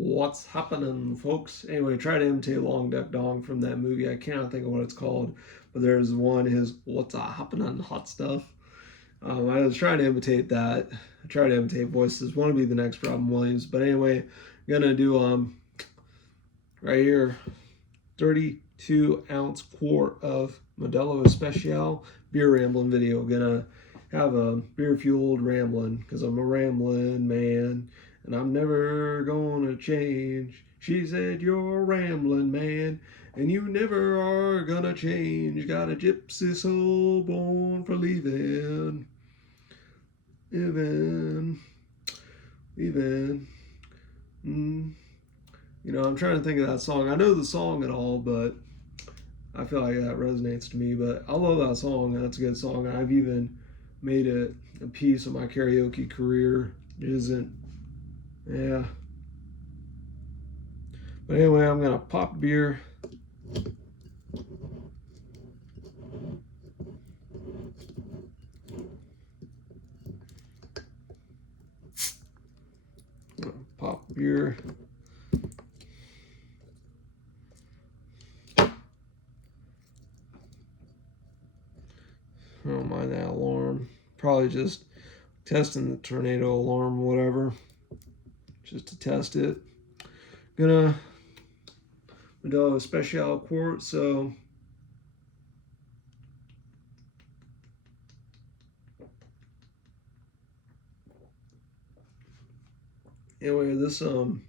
What's happening, folks? Anyway, try to imitate Long Duck Dong from that movie. I cannot think of what it's called, but there's one, his What's happening, hot stuff. I was trying to imitate that. I try to imitate voices. Want to be the next Robin Williams. But anyway, I'm gonna do right here, 32-ounce quart of Modelo Especial beer rambling video. Gonna have a beer fueled rambling because I'm a rambling man and I'm never gonna change. She said you're a rambling man and you never are gonna change. Got a gypsy soul born for leaving. Leaving. You know, I'm trying to think of that song. I know the song at all, but I feel like that resonates to me. But I love that song. That's a good song. I've even made it a piece of my karaoke career. It isn't, yeah. But anyway, I'm gonna pop beer. Pop beer. I don't mind that alarm. Probably just testing the tornado alarm, whatever. Just to test it. Gonna do a special quart, so anyway, this I'm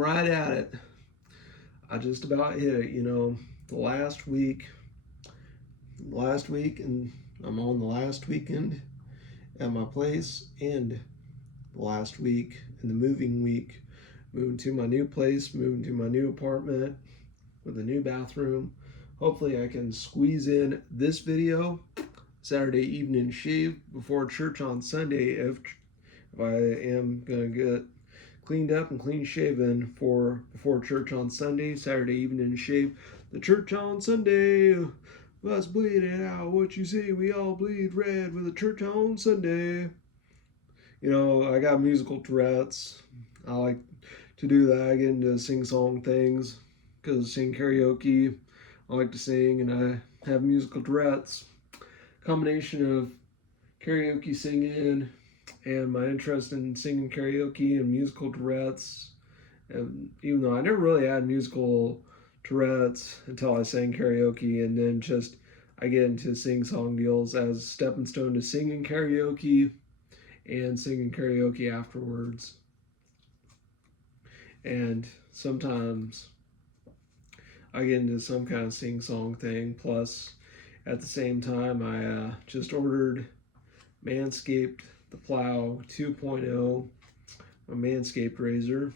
right at it. I just about hit it, you know. The last week, and I'm on the last weekend at my place, and the last week in the moving week, moving to my new place, moving to my new apartment with a new bathroom. Hopefully I can squeeze in this video, Saturday evening shave before church on Sunday, if I am gonna get cleaned up and clean shaven for before church on Sunday, Saturday evening shave. The church on Sunday, let's bleed it out. What you say? We all bleed red with the church on Sunday. You know, I got musical Tourette's. I like to do that. I get into sing-song things because I sing karaoke. I like to sing, and I have musical Tourette's. Combination of karaoke singing and my interest in singing karaoke and musical Tourette's. And even though I never really had musical Tourette's until I sang karaoke, and then just I get into sing-song deals as a stepping stone to singing karaoke and singing karaoke afterwards. And sometimes I get into some kind of sing-song thing. Plus, at the same time, I just ordered Manscaped the Plow 2.0, a Manscaped razor,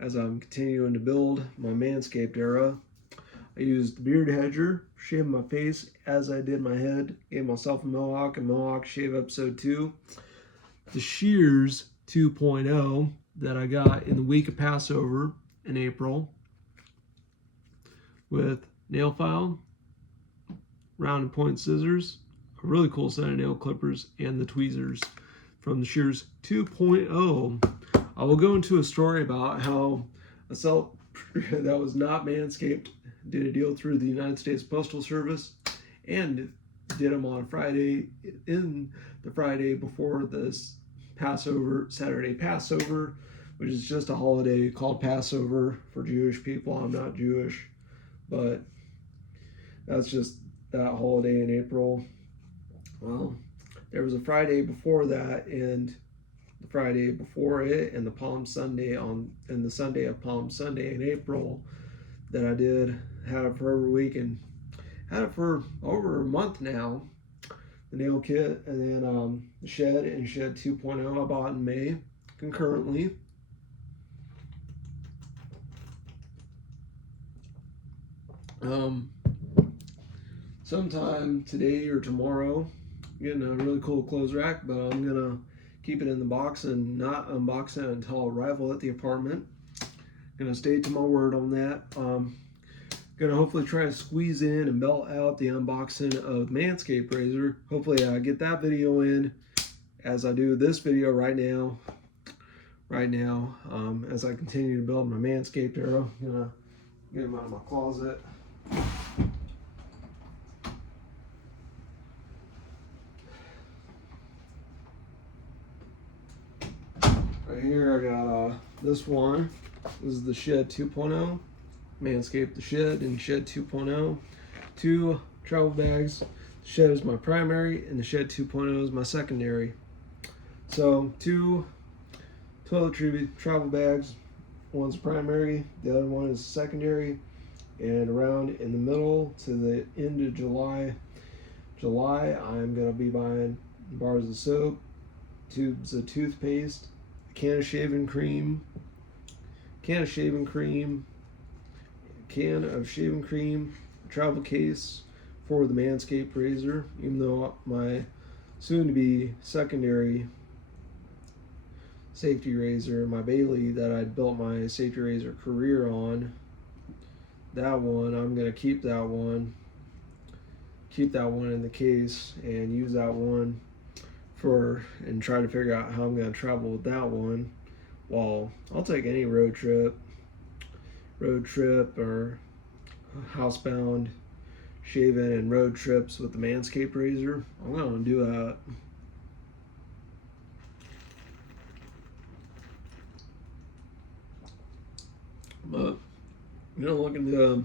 as I'm continuing to build my Manscaped era. I used Beard Hedger, shaved my face as I did my head, gave myself a mohawk, and Mohawk Shave Episode 2. The Shears 2.0 that I got in the week of Passover in April with nail file, round and point scissors, a really cool set of nail clippers, and the tweezers from the Shears 2.0. I will go into a story about how a seller that was not Manscaped did a deal through the United States Postal Service and did them on a Friday, in the Friday before this Passover, Saturday Passover, which is just a holiday called Passover for Jewish people. I'm not Jewish, but that's just that holiday in April. Well, there was a Friday before that, and the Friday before it, and the Palm Sunday and the Sunday of Palm Sunday in April that I had it for over a week, and had it for over a month now. The nail kit, and then the Shed and Shed 2.0 I bought in May concurrently. Sometime today or tomorrow, I'm getting a really cool clothes rack, but I'm gonna keep it in the box and not unbox it until arrival at the apartment. Gonna stay to my word on that. Gonna hopefully try to squeeze in and belt out the unboxing of Manscaped razor. Hopefully I get that video in as I do this video right now. right now. As I continue to build my Manscaped arrow, I'm gonna get them out of my closet. Right here I got this one. This is the Shed 2.0. Manscaped the Shed and Shed 2.0. Two travel bags. The Shed is my primary and the Shed 2.0 is my secondary. So two toiletry travel bags. One's primary, the other one is secondary. And around in the middle to the end of July, I'm gonna be buying bars of soap, tubes of toothpaste, a can of shaving cream, a travel case for the Manscaped razor, even though my soon-to-be secondary safety razor, my Bailey that I built my safety razor career on, that one, I'm going to keep that one in the case and use that one and try to figure out how I'm going to travel with that one. Well, I'll take any road trip or housebound shaving and road trips with the Manscaped razor. I'm going to do that. But I'm going to look into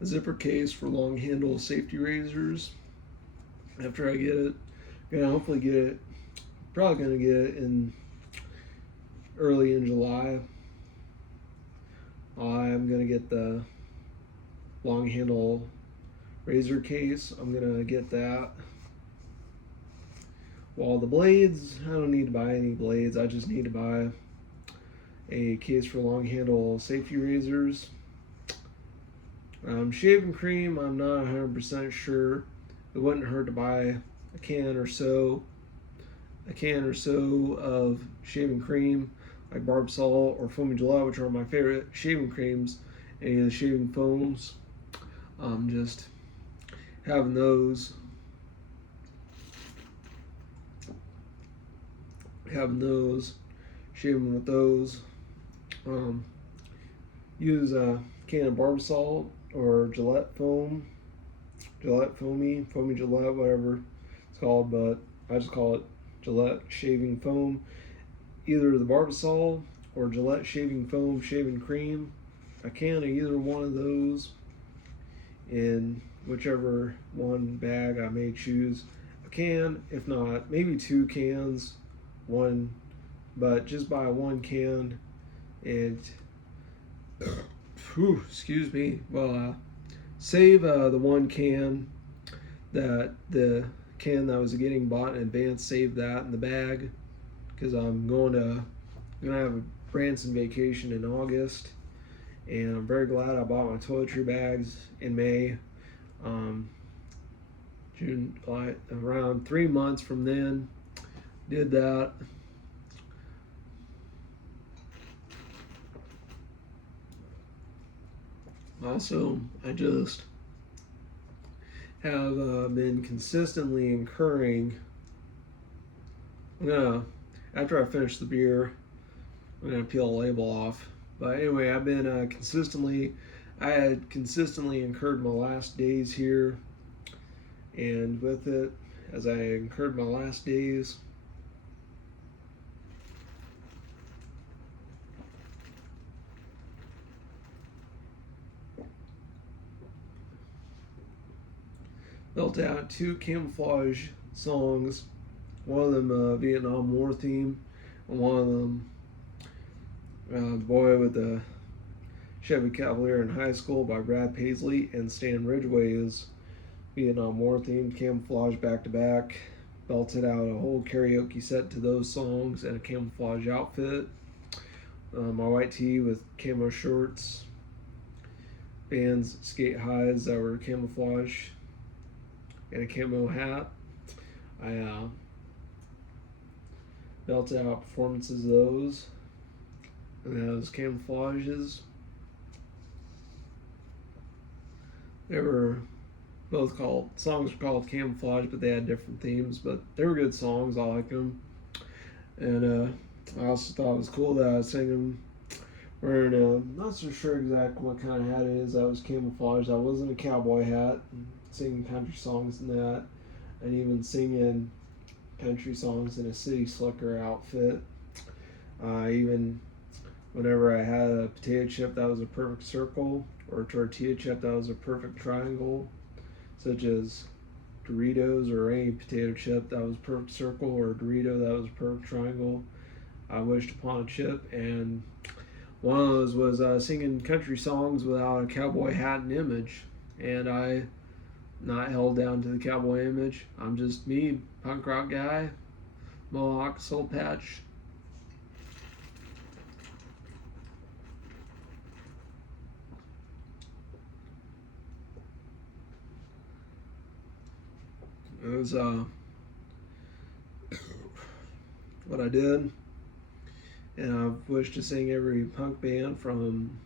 a zipper case for long handle safety razors after I get it. I'm going to hopefully get it, probably going to get it in early in July. I'm going to get the long handle razor case. I'm going to get that. While the blades, I don't need to buy any blades. I just need to buy a case for long handle safety razors. Shaving cream, I'm not 100% sure. It wouldn't hurt to buy a can or so of shaving cream, like Barbasol or Foamy Gillette, which are my favorite shaving creams. Any of the shaving foams, just having those, shaving with those. Use a can of Barbasol or Gillette Foamy Gillette, whatever it's called, but I just call it Gillette Shaving Foam. Either the Barbasol or Gillette Shaving Foam shaving cream. A can of either one of those in whichever one bag I may choose. A can, if not, maybe 2 cans, but just buy 1 can and excuse me. Well, save the 1 can that the can that was getting bought in advance. Save that in the bag because I'm gonna have a Branson vacation in August, and I'm very glad I bought my toiletry bags in May. June, July, around 3 months from then, did that. Also, I just have been consistently incurring. After I finish the beer, I'm gonna peel the label off. But anyway, I had consistently incurred my last days here, and with it, as I incurred my last days, built out 2 camouflage songs. One of them Vietnam War theme, and one of them Boy with the Chevy Cavalier in High School by Brad Paisley and Stan Ridgway's Vietnam War theme, camouflage back to back. Belted out a whole karaoke set to those songs and a camouflage outfit. My white tee with camo shorts, Vans skate highs that were camouflage, and a camo hat. I belted out performances of those, and those camouflages. They were both songs were called Camouflage, but they had different themes, but they were good songs. I liked them. And I also thought it was cool that I was singing wearing a, not so sure exactly what kind of hat it is. I was camouflage. I wasn't a cowboy hat. Singing country songs in that, and even singing country songs in a city slicker outfit. Even whenever I had a potato chip that was a perfect circle, or a tortilla chip that was a perfect triangle, such as Doritos or any potato chip that was perfect circle, or a Dorito that was perfect triangle, I wished upon a chip. And one of those was singing country songs without a cowboy hat and image. And I not held down to the cowboy image. I'm just me, punk rock guy, mohawk, soul patch. It was what I did, and I wish to sing every punk band, from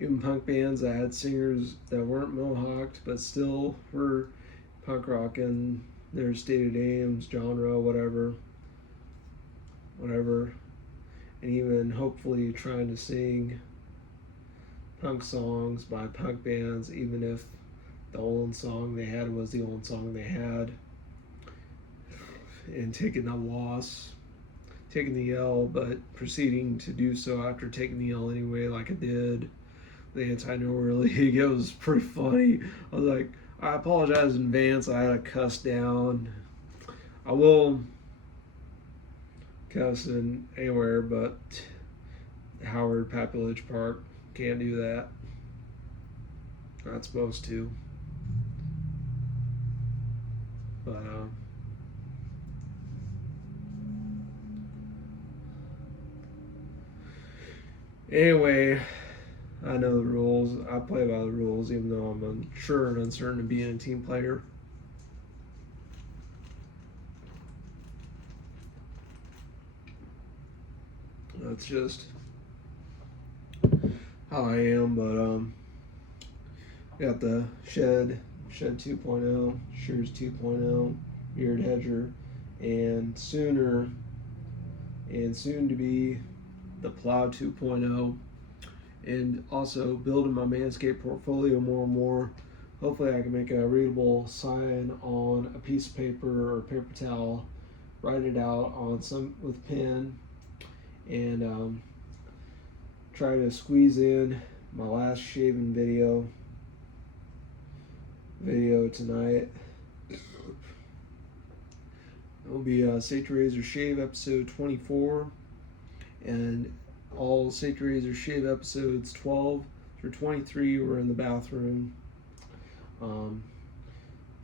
even punk bands that had singers that weren't mohawked but still were punk rock in their stated aims, genre, whatever, and even hopefully trying to sing punk songs by punk bands, even if the only song they had was the only song they had, and taking a loss, taking the L, but proceeding to do so after taking the L anyway, like I did. The anti-nowhere league, it was pretty funny. I was like, I apologize in advance. I had a cuss down. I will cuss in anywhere but Howard Papillage Park. Can't do that. Not supposed to. But anyway, I know the rules. I play by the rules, even though I'm unsure and uncertain of being a team player. That's just how I am. But got the Shed 2.0, Shears 2.0, Beard Hedger, and soon to be the Plow 2.0, and also building my Manscaped portfolio more and more. Hopefully I can make a readable sign on a piece of paper or paper towel, write it out on some with pen, and try to squeeze in my last shaving video tonight. It will be Safe to Razor Shave episode 24, and all Safe to Razor Shave episodes 12 through 23 were in the bathroom.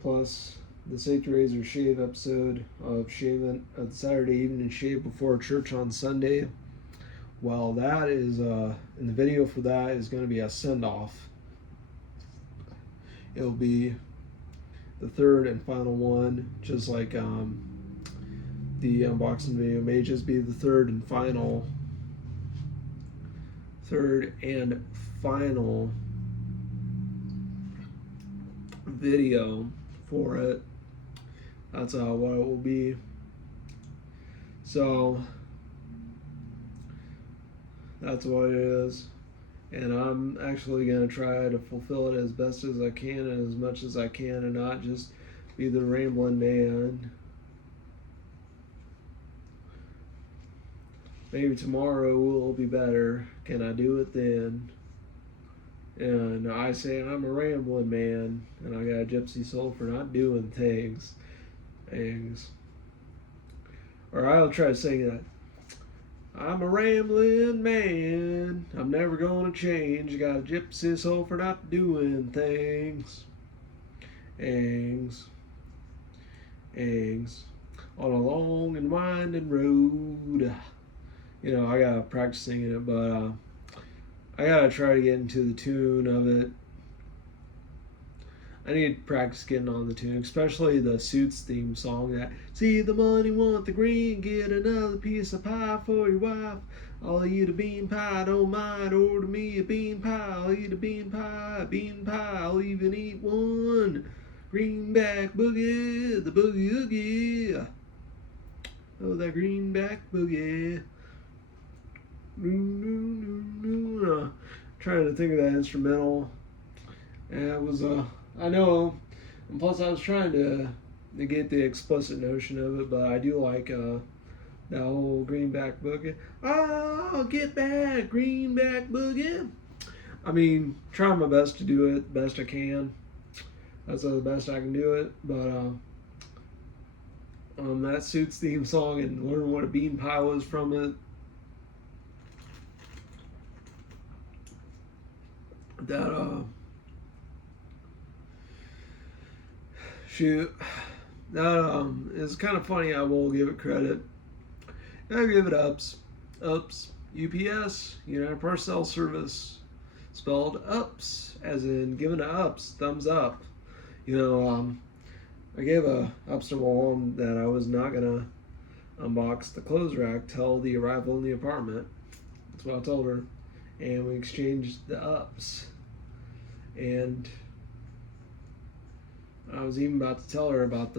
Plus the Safe to Razor Shave episode of shaving the Saturday evening shave before church on Sunday. Well, that is in the video for that is going to be a send-off. It'll be the third and final one, just like the unboxing video may just be the third and final video for it. That's what it will be. So that's what it is, and I'm actually going to try to fulfill it as best as I can and as much as I can, and not just be the rambling man. Maybe tomorrow will be better. Can I do it then? And I say I'm a rambling man, and I got a gypsy soul for not doing things. Or I'll try to sing that. I'm a rambling man, I'm never gonna change. Got a gypsy soul for not doing things. Eggs on a long and winding road. You know, I gotta practice singing it, but I gotta try to get into the tune of it. I need to practice getting on the tune, especially the Suits theme song. That see the money, want the green, get another piece of pie for your wife. I'll eat a bean pie, don't mind. Order me a bean pie, I'll eat a bean pie, I'll even eat one. Greenback boogie, the boogie oogie. Oh, that greenback boogie. Trying to think of that instrumental. And it was I know, and plus I was trying to negate the explicit notion of it, but I do like that whole greenback boogie. Oh, get back, greenback boogie. I mean, trying my best to do it best I can. That's the best I can do it, but that Suits theme song and learn what a bean pie was from it. That shoot, that is kind of funny. I will give it credit. I give it ups. UPS, United Parcel Service, spelled ups, as in giving a ups, thumbs up. I gave a ups to my mom that I was not gonna unbox the clothes rack till the arrival in the apartment. That's what I told her, and we exchanged the ups. And I was even about to tell her about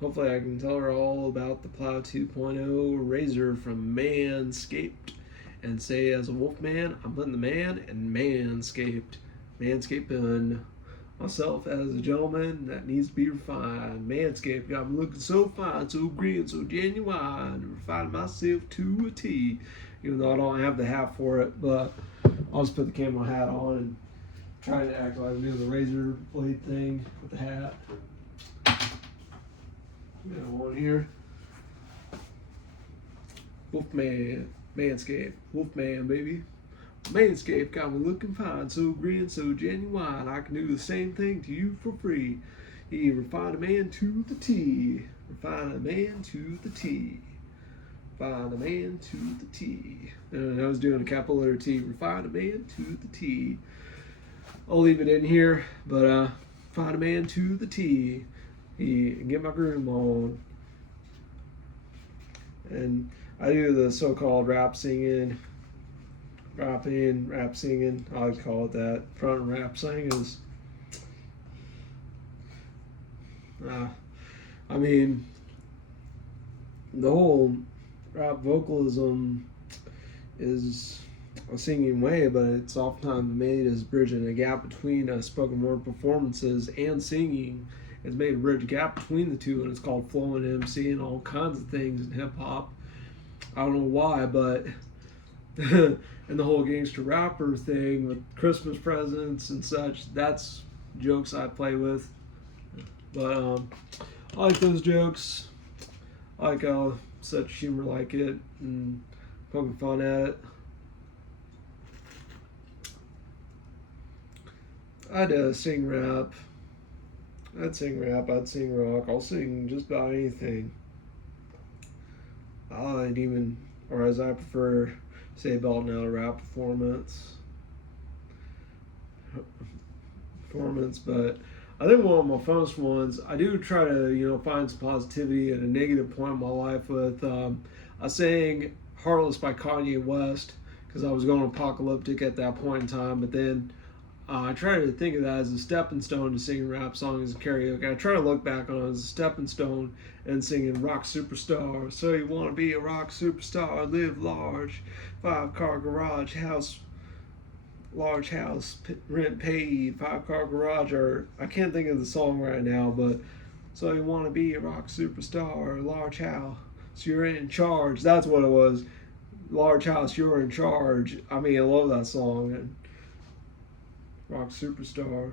hopefully I can tell her all about the Plow 2.0 razor from Manscaped, and say, as a Wolfman, I'm putting the man in Manscaped. Manscaping myself as a gentleman that needs to be refined. Manscaped got me looking so fine, so green, so genuine, refining myself to a T. Even though I don't have the hat for it, but I'll just put the camo hat on and try to act like I'm doing the razor blade thing with the hat. Got one here. Wolfman, Manscaped, Wolfman, baby. Manscaped got me looking fine, so green, so genuine. I can do the same thing to you for free. He refined a man to the T. Refine a man to the T. Refine a man to the T. And I was doing a capital letter T. Refine a man to the T. I'll leave it in here, but find a man to the T. Get my groove on. And I do the so-called rap singing, rap singing. I would call it that. Front rap singing is. I mean, the whole rap vocalism is a singing way, but it's oftentimes made as bridging a gap between spoken word performances and singing. It's made a bridge gap between the two, and it's called flowing MC and all kinds of things in hip hop. I don't know why, but and the whole gangster rapper thing with Christmas presents and such, that's jokes I play with. But I like those jokes. I like how such humor like it and poking fun at it. I'd sing rap. I'd sing rap. I'd sing rock. I'll sing just about anything. I'd even, or as I prefer, say belting out a rap performance. But I think one of my funnest ones, I do try to, find some positivity at a negative point in my life with, I sang Heartless by Kanye West because I was going apocalyptic at that point in time, but then I try to think of that as a stepping stone to singing rap songs and karaoke. I try to look back on it as a stepping stone and singing rock superstar. So you want to be a rock superstar, live large, 5-car garage house, large house, rent paid, 5-car garage, or I can't think of the song right now, but so you want to be a rock superstar, large house, so you're in charge. That's what it was. Large house, you're in charge. I mean, I love that song. And rock superstar.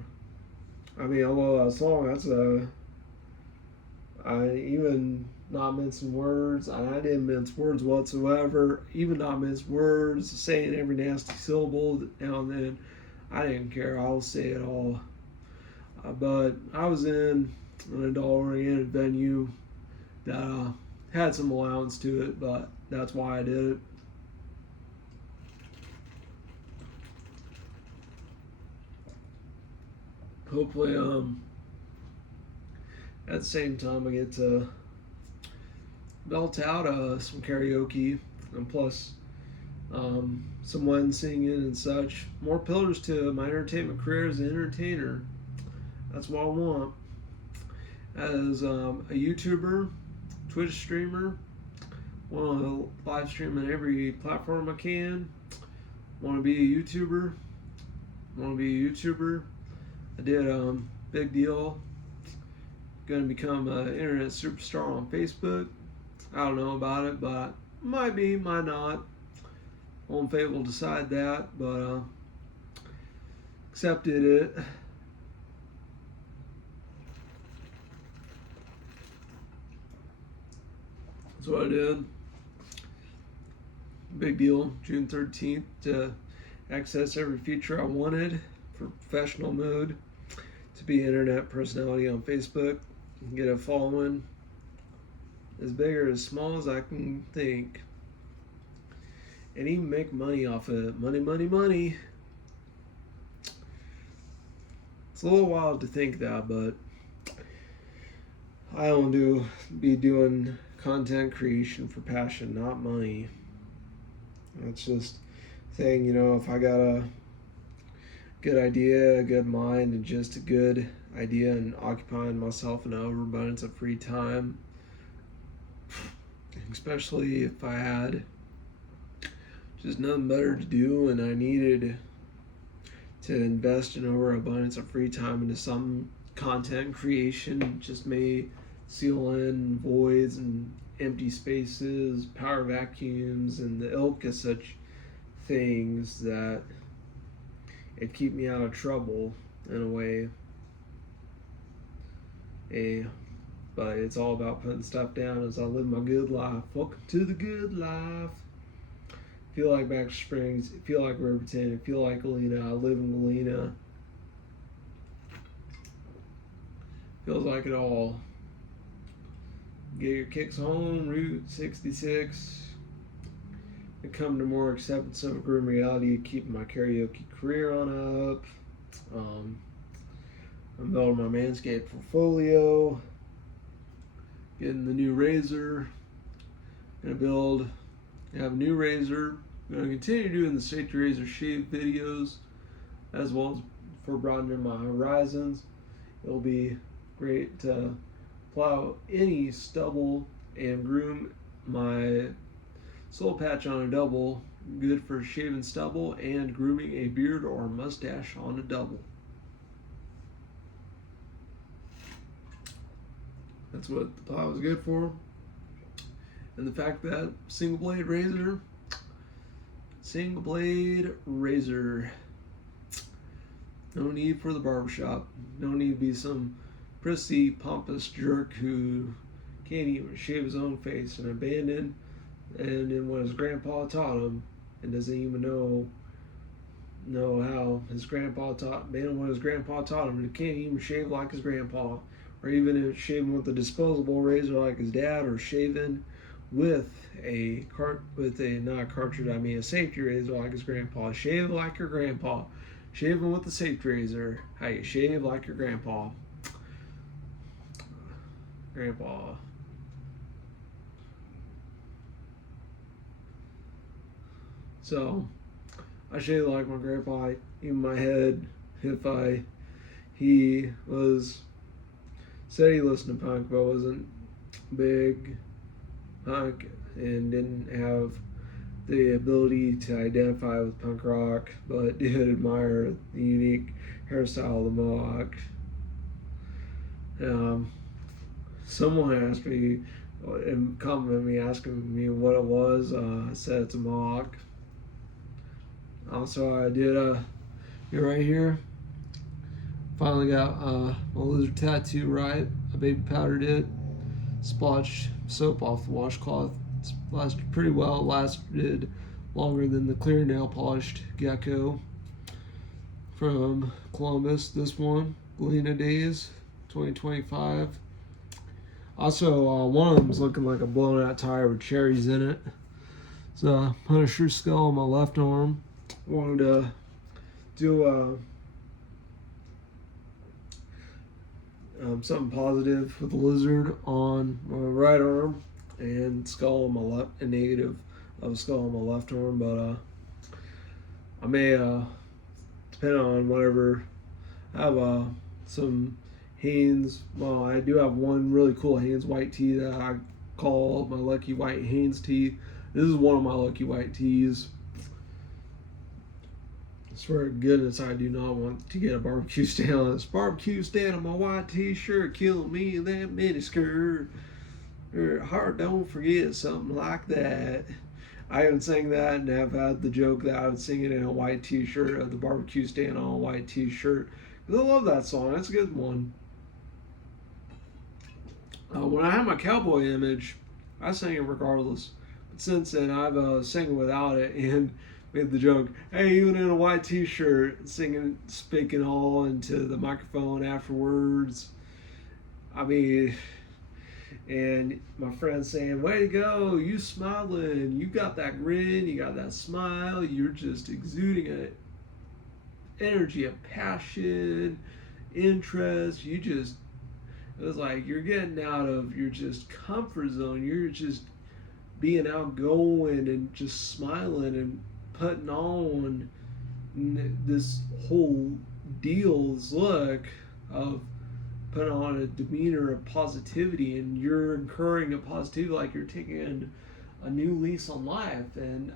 I mean, I love that song. That's I even not mincing words. I didn't mince words whatsoever. Even not mince words, saying every nasty syllable now and then. I didn't care. I'll say it all. But I was in an adult-oriented venue that had some allowance to it, but that's why I did it. Hopefully, at the same time, I get to belt out some karaoke, and plus someone singing and such. More pillars to my entertainment career as an entertainer. That's what I want. As a YouTuber, Twitch streamer, Want to live stream on every platform I can. Want to be a YouTuber. I did big deal. Going to become an internet superstar on Facebook. I don't know about it, but might be, might not. Only fate will decide that, but accepted it. That's what I did. Big deal. June 13th to access every feature I wanted for professional mode, to be an internet personality on Facebook, get a following as big or as small as I can think, and even make money off of it. Money. It's a little wild to think that, but I want to be doing content creation for passion, not money. That's just thing, if I got a good idea, a good mind, and just a good idea, and occupying myself in an overabundance of free time, especially if I had just nothing better to do and I needed to invest an overabundance of free time into some content creation, just may seal in voids and empty spaces, power vacuums, and the ilk of such things, that it'd keep me out of trouble in a way. But it's all about putting stuff down as I live my good life. Welcome to the good life. Feel like Baxter Springs, feel like Riverton, feel like Galena. I live in Galena. Feels like it all. Get your kicks home, Route 66. And come to more acceptance of a grim reality, keeping my karaoke career on up. I'm building my Manscaped portfolio. Getting the new razor. Gonna have a new razor. I'm going to continue doing the safety razor shave videos, as well as for broadening my horizons. It'll be great to plow any stubble and groom my soul patch on a double. Good for shaving stubble and grooming a beard or mustache on a double. That's what the plow is good for. And the fact that single blade razor, no need for the barbershop, no need to be some prissy pompous jerk who can't even shave his own face and abandon and in what his grandpa taught him, and doesn't even know how his grandpa taught what his grandpa taught him, and can't even shave like his grandpa, or even shaving with a disposable razor like his dad, or shaving with a safety razor like his grandpa. Shave like your grandpa. Shaving with a safety razor. How you shave like your grandpa. So I shave like my grandpa. In my head, he said he listened to punk, but wasn't big punk and didn't have the ability to identify with punk rock, but did admire the unique hairstyle of the mohawk. Someone asked me and complimented me, asking me what it was. I said it's a mohawk. Also, I did right here. Finally got my lizard tattoo right. I baby powdered it. Splotched soap off the washcloth. It's lasted pretty well. It lasted longer than the clear nail polished gecko from Columbus. This one, Galena Days, 2025. Also, one of them is looking like a blown out tire with cherries in it. It's a Punisher skull on my left arm. Wanted to do something positive with the lizard on my right arm, and skull on my left, a negative of a skull on my left arm. But I may, depending on whatever, I have some Hanes. Well, I do have one really cool Hanes white tee that I call my Lucky White Haynes tea. This is one of my Lucky White teas. I swear to goodness, I do not want to get a barbecue stand on this. Barbecue stand on my white t-shirt, killing me in that miniskirt. Heart don't forget something like that. I haven't sang that, and I've had the joke that I would sing it in a white t-shirt of the barbecue stand on a white t-shirt. Because I love that song. That's a good one. When I had my cowboy image, I sang it regardless. But since then, I've sang without it and made the joke, hey, even in a white t-shirt, singing, speaking all into the microphone afterwards. I mean, and my friends saying, way to go, you smiling, you got that grin, you got that smile, you're just exuding an energy of passion, interest, it was like you're getting out of your just comfort zone, you're just being outgoing and just smiling and putting on this whole deal's look of put on a demeanor of positivity, and you're incurring a positivity like you're taking a new lease on life. And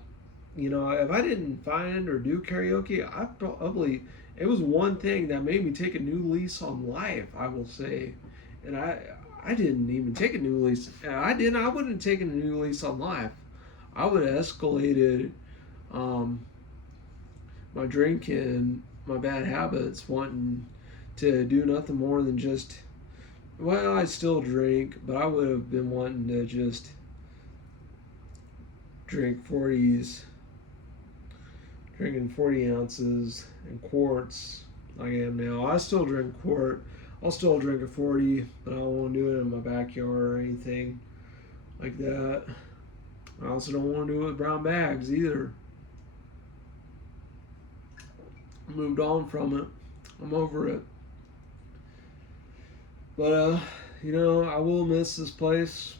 if I didn't find or do karaoke, I probably, it was one thing that made me take a new lease on life, I will say. And I didn't even take a new lease. I wouldn't have taken a new lease on life. I would have escalated my drinking, my bad habits, wanting to do nothing more than just, well, I still drink, but I would have been wanting to just drink 40s, drinking 40 ounces and quarts like I am now. I still drink quart. I'll still drink a 40, but I won't do it in my backyard or anything like that. I also don't want to do it with brown bags either. I moved on from it. I'm over it. But, I will miss this place.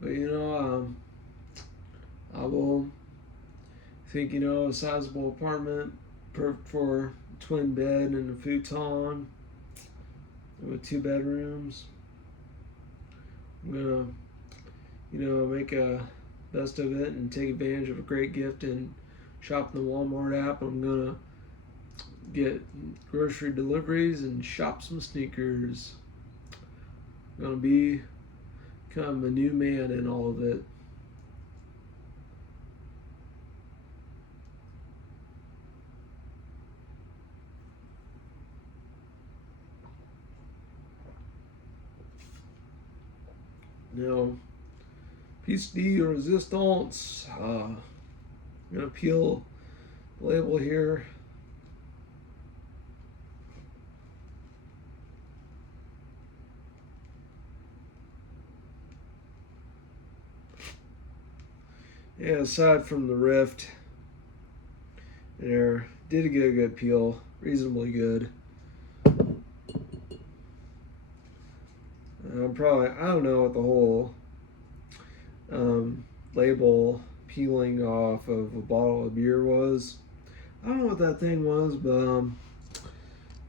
But, I will think, a sizable apartment perfect for a twin bed and a futon with 2 bedrooms. I'm going to, make a best of it and take advantage of a great gift and shop in the Walmart app. I'm going to get grocery deliveries and shop some sneakers. I'm going to become a new man in all of it. Piece de resistance. I'm going to peel the label here. Yeah, aside from the rift, there did get a good peel, reasonably good. I don't know what the whole label peeling off of a bottle of beer was. I don't know what that thing was, but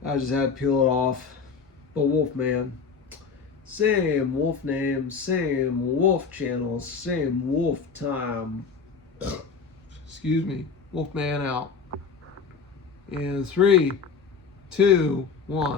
I just had to peel it off. But Wolfman, same wolf name, same wolf channel, same wolf time. Excuse me. Wolfman out. In 3, 2, 1.